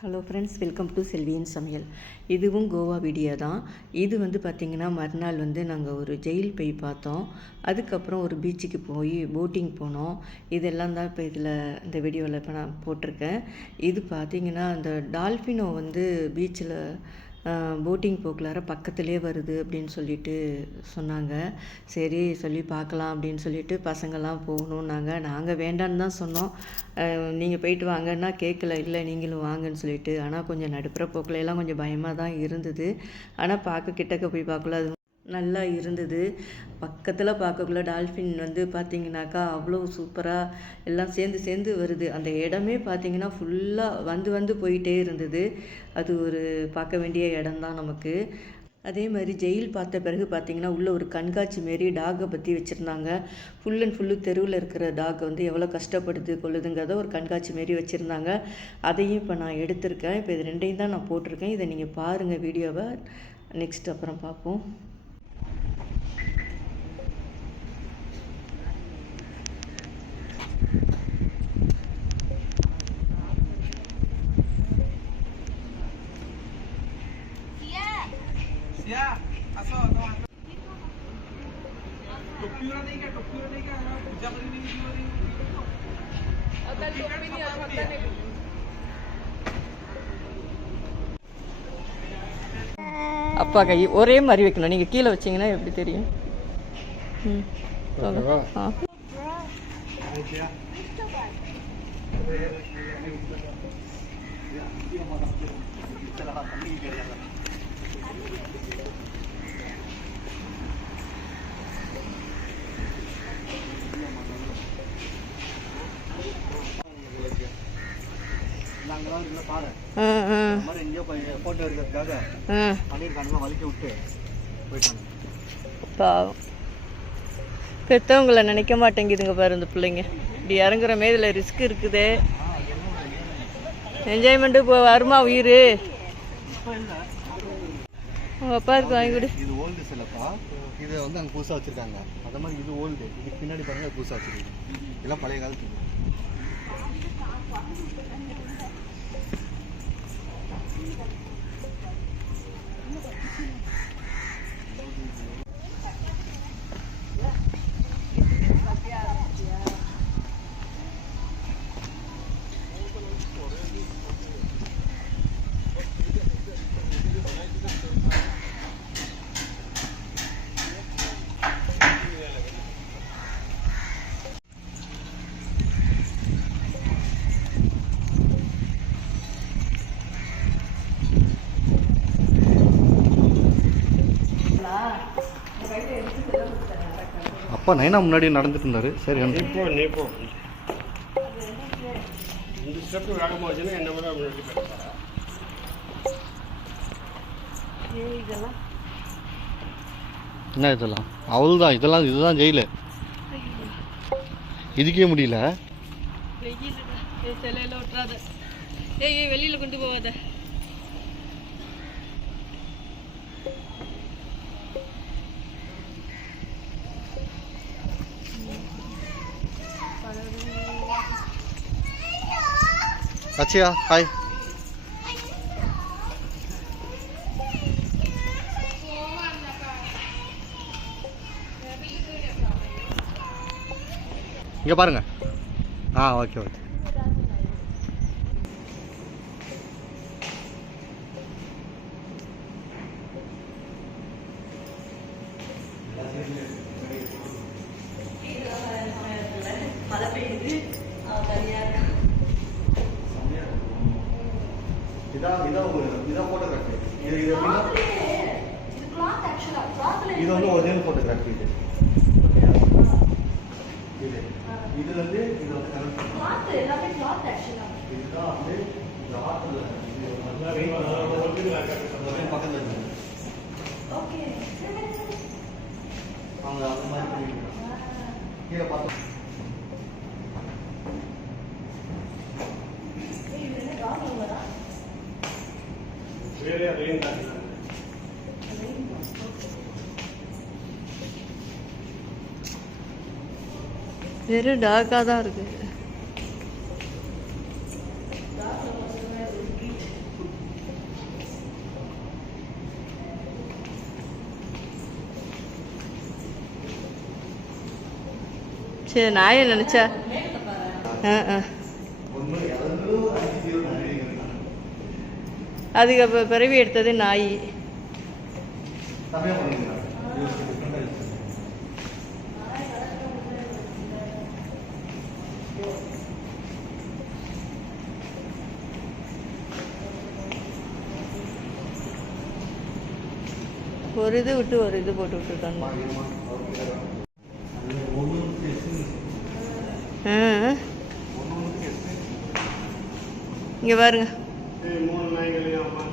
Hello friends, welcome to செல்வியின் சமையல். இதுவும் Goa video தான். இது பார்த்திங்கன்னா மறுநாள் நாங்கள் ஒரு ஜெயில் போய் பார்த்தோம். அதுக்கப்புறம் ஒரு பீச்சுக்கு போய் போட்டிங் போனோம். இதெல்லாம் தான் இப்போ இந்த வீடியோவில் இப்போ நான் போட்டிருக்கேன். இது பார்த்திங்கன்னா அந்த டால்ஃபினோ பீச்சில் போட்டிங் போக்குள்ளார பக்கத்துலேயே வருது அப்படின்னு சொல்லிட்டு சொன்னாங்க. சரி சொல்லி பார்க்கலாம் அப்படின்னு சொல்லிட்டு பசங்கள்லாம் போகணுன்னாங்க. நாங்கள் வேண்டான்னு தான் சொன்னோம். நீங்கள் போயிட்டு வாங்கன்னா கேட்கல, இல்லை நீங்களும் வாங்கன்னு சொல்லிட்டு. ஆனால் கொஞ்சம் நடுப்புற போக்குலையெல்லாம் கொஞ்சம் பயமாக தான் இருந்தது. ஆனால் கிட்டக்க போய் பார்க்கல, அது நல்லா இருந்தது. பக்கத்தில் பார்க்கக்குள்ள டால்ஃபின் பார்த்திங்கனாக்கா அவ்வளோ சூப்பராக எல்லாம் சேர்ந்து வருது. அந்த இடமே பார்த்திங்கன்னா ஃபுல்லாக வந்து போயிட்டே இருந்தது. அது ஒரு பார்க்க வேண்டிய இடம்தான் நமக்கு. அதே மாதிரி ஜெயில் பார்த்த பிறகு பார்த்திங்கன்னா உள்ளே ஒரு கண்காட்சி மாரி டாகை பற்றி வச்சுருந்தாங்க. ஃபுல் அண்ட் ஃபுல்லு தெருவில் இருக்கிற டாக் எவ்வளோ கஷ்டப்படுது கொள்ளுதுங்கிறத ஒரு கண்காட்சி மாரி வச்சுருந்தாங்க. அதையும் இப்போ நான் எடுத்திருக்கேன். இப்போ இது ரெண்டையும் தான் நான் போட்டிருக்கேன். இதை நீங்கள் பாருங்கள் வீடியோவை. நெக்ஸ்ட் அப்புறம் பார்ப்போம். அப்பா கை ஒரே மாதிரி வைக்கணும். நீங்கள் கீழே வச்சிங்கன்னா எப்படி தெரியும்? பெற்றவங்களை நினைக்க மாட்டேங்குதுங்க பாரு இந்த பிள்ளைங்க. இப்படி இறங்குறமே இதில் ரிஸ்க் இருக்குது. என்ஜாய்மெண்ட்டு இப்போ வருமா உயிர்? உங்கள் அப்பாவுக்கு வாங்கி கொடு. இது ஓல்டு சிலப்பா. இது அங்கே புதுசாக வச்சுருக்காங்க. அந்த மாதிரி இது ஓல்டு. இதுக்கு பின்னாடி பாருங்க புதுசாக வச்சுருக்காங்க. இதெல்லாம் பழைய காலத்துக்கு. அப்பா நைனா முன்னாடி நடந்துட்டு இருந்தாரு. சரி இப்போ இந்த ஸ்டெப் வேகமாக வச்சுன்னா என்ன விட முன்னாடி என்ன இதெல்லாம் அவ்வளோதான். இதுதான் ஜெயிலு. இதுக்கே முடியல. வெளியில் கொண்டு போவாத. அச்சியா ஹாய். இங்கே பாருங்க. ஓகே. மழை பெய்யுது. இதான் போட்டோகிராஃபி. இது ஒரிஜினல் போட்டோகிராஃபி. இது பக்கத்தில் அவங்க அந்த மாதிரி கீழே பார்த்தோம். வெறும் டார்க்காக தான் இருக்குது. சரி நாயை நினச்சா அதுக்கு அப்போ பிறவி எடுத்தது நாய். ஒரு இது விட்டு ஒரு இது போட்டு விட்டுட்டாங்க. இங்கே பாருங்க. 3 நாய்களையும் அம்மா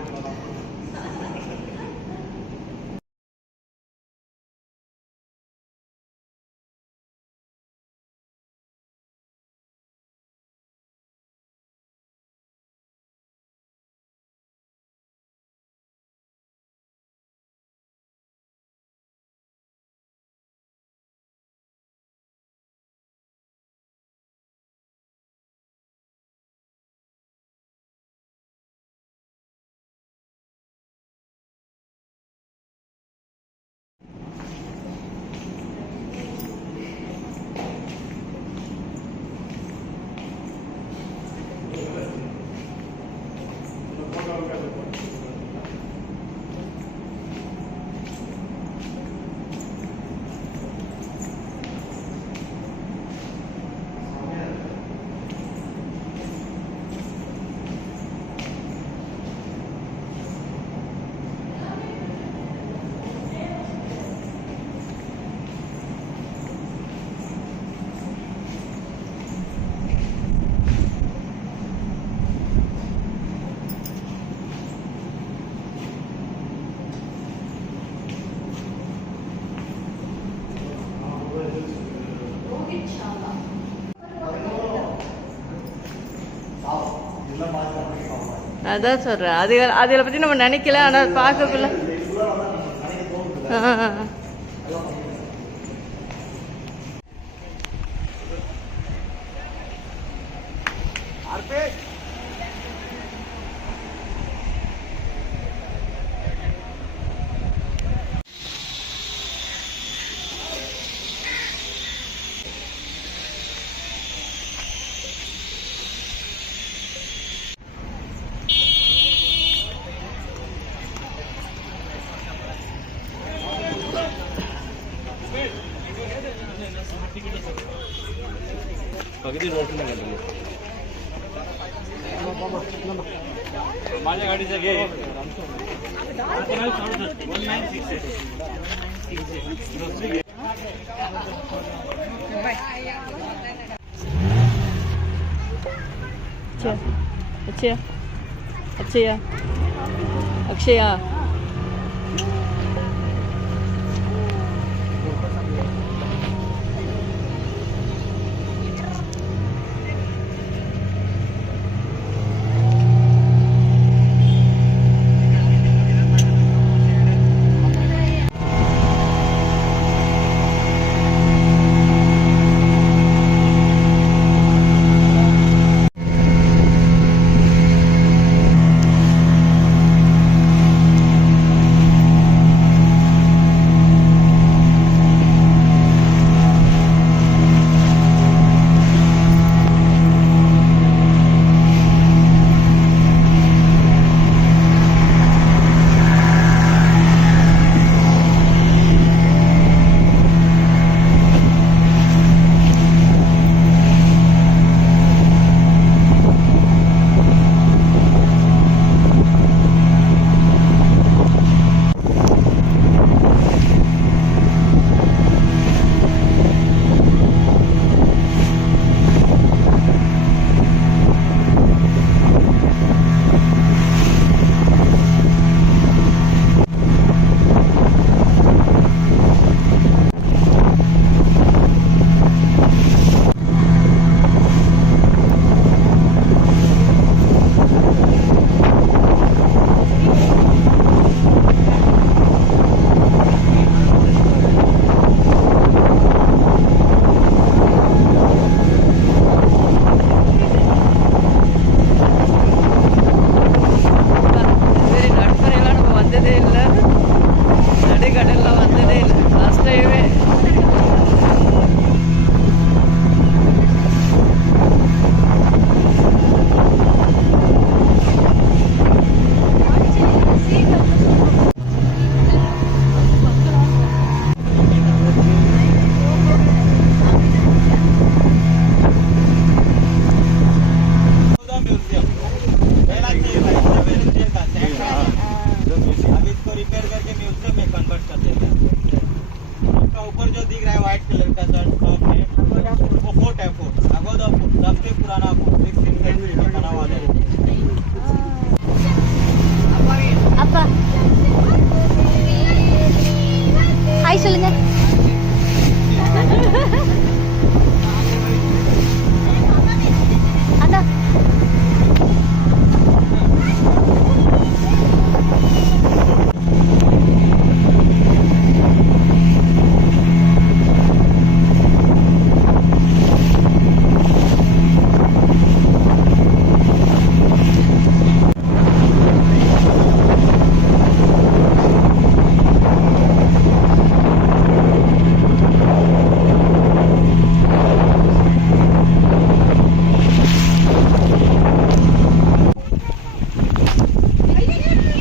அதான் சொல்கிறேன். அதில் பற்றி நம்ம நினைக்கல, ஆனால் பார்க்கக்குள்ள पगड़ी रोटी लगा दो माझ्या गाडीचं घे अक्षय अक्षय अक्षय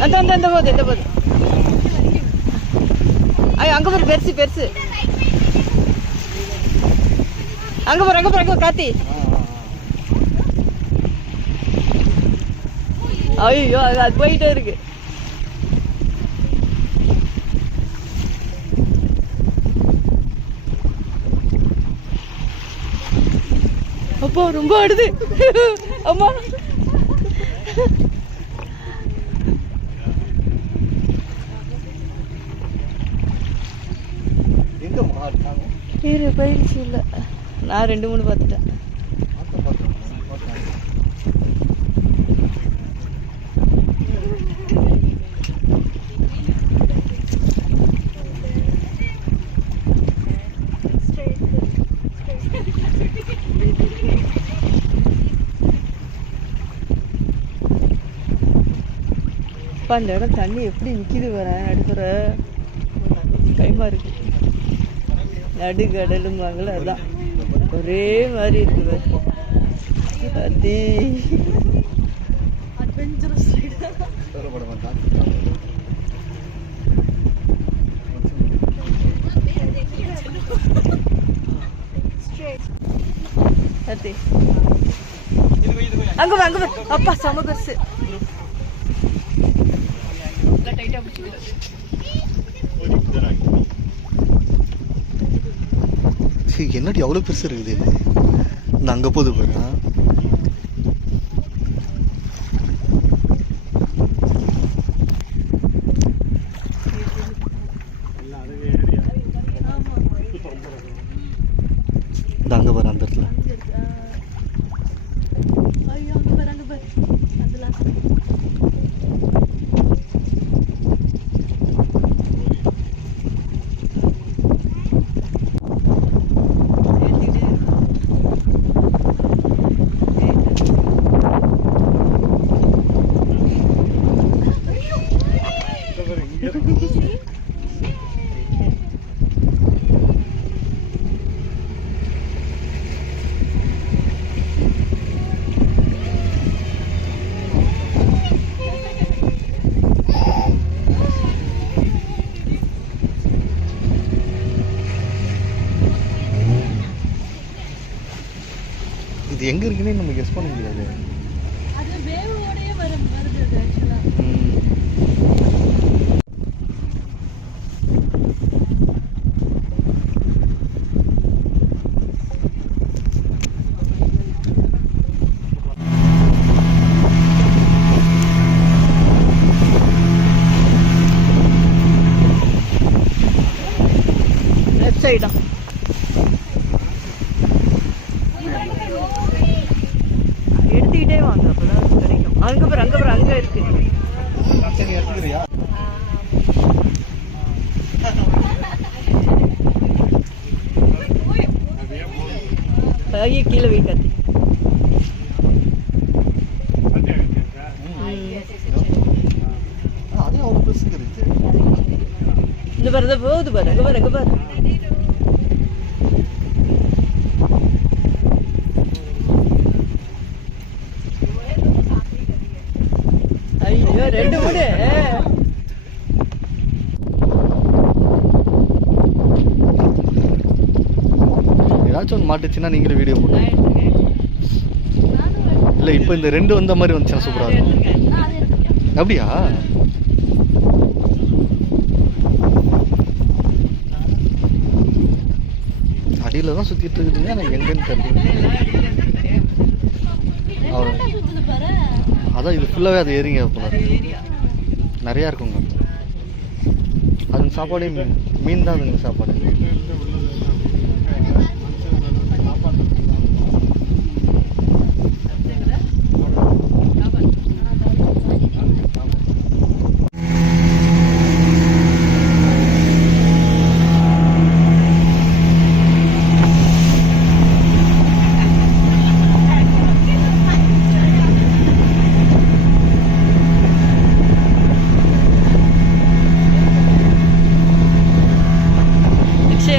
அந்த போது ஐயோ அங்கே போகிற பெருசு அங்கே போகிற காத்தி. ஐயோ அது போயிட்டே இருக்கு. அப்பா ரொம்ப ஆடுது அம்மா. எங்க மாட்டாங்க இரு போயிடுச்சு. இல்லை நான் 2-3 பார்த்துட்டேன். அந்த இடம் தண்ணி எப்படி நிற்கிது வரேன் நடுப்புற கைமா இருக்கு. நடுக்கடலும்பாங்கள அதான் ஒரே மாதிரி இருக்குது. அதி அதி அங்கே அப்பா செம பெருசு. என்னடி அவ்வளோ பெருசு இருக்குது. நான் அங்கே போகுது பாரு. அங்கே பாரு அந்த இடத்துல. இது எங்க இருக்குன்னு நம்ம கெஸ் பண்ண முடியாது. அது வேவோடயே வருது ஆக்சுவலா. லெஃப்ட் சைடா எடுத்துக்கிட்டே வாங்க, அப்பதான் கிடைக்கும். அங்க இருக்கு. சரி எடுத்துக்கிறியா? ஐயோ கீழே போய் கத்தி. அது அவ்வளோ பெருசு இருக்கு. இந்த பாரு போகுது பாரு. அங்க பாரு. ஐயோ 2-3 ஏதாச்சும் ஒன்று மாட்டுச்சுன்னா நீங்களே வீடியோ போடுங்க. இல்லை இப்போ இந்த 2 வந்த மாதிரி வந்துச்சுன்னா சூப்பராக இருக்கும். அப்படியா? அடியில் தான் சுற்றிட்டு இருக்குதுங்க. எனக்கு எங்கேன்னு தெரியல. அதான் இது ஃபுல்லாகவே அது ஏறிங்க போல நிறையா இருக்குங்க. அதுங்க சாப்பாடே மீன் தான் அதுங்க சாப்பாடு. Akshay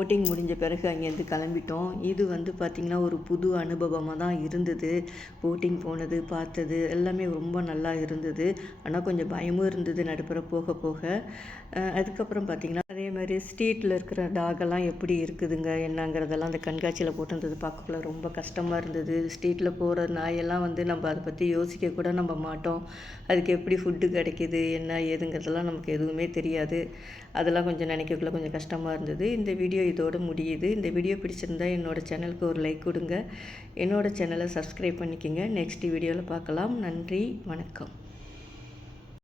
போட்டிங் முடிஞ்ச பிறகு அங்கேருந்து கிளம்பிட்டோம். இது வந்து பார்த்திங்கன்னா ஒரு புது அனுபவமாக தான் இருந்தது. போட்டிங் போனது, பார்த்தது எல்லாமே ரொம்ப நல்லா இருந்தது. ஆனால் கொஞ்சம் பயமும் இருந்தது நடுப்புற போக போக. அதுக்கப்புறம் பார்த்திங்கன்னா அதே மாதிரி ஸ்ட்ரீட்டில் இருக்கிற டாகெல்லாம் எப்படி இருக்குதுங்க என்னங்கிறதெல்லாம் அந்த கண்காட்சியில் போட்டிருந்தது பார்க்கக்குள்ள ரொம்ப கஷ்டமாக இருந்தது. ஸ்ட்ரீட்டில் போகிற நாயெல்லாம் வந்து நம்ம அதை பற்றி யோசிக்க கூட நம்ம மாட்டோம். அதுக்கு எப்படி ஃபுட்டு கிடைக்கிது என்ன ஏதுங்கிறதெல்லாம் நமக்கு எதுவுமே தெரியாது. அதெல்லாம் கொஞ்சம் நினைக்கக்குள்ள கொஞ்சம் கஷ்டமாக இருந்தது. இந்த வீடியோ இதோடு முடியுது. இந்த வீடியோ பிடிச்சிருந்தா என்னோடய சேனலுக்கு ஒரு லைக் கொடுங்க. என்னோடய சேனலை சப்ஸ்கிரைப் பண்ணிக்கோங்க. நெக்ஸ்ட் வீடியோவில் பார்க்கலாம். நன்றி, வணக்கம்.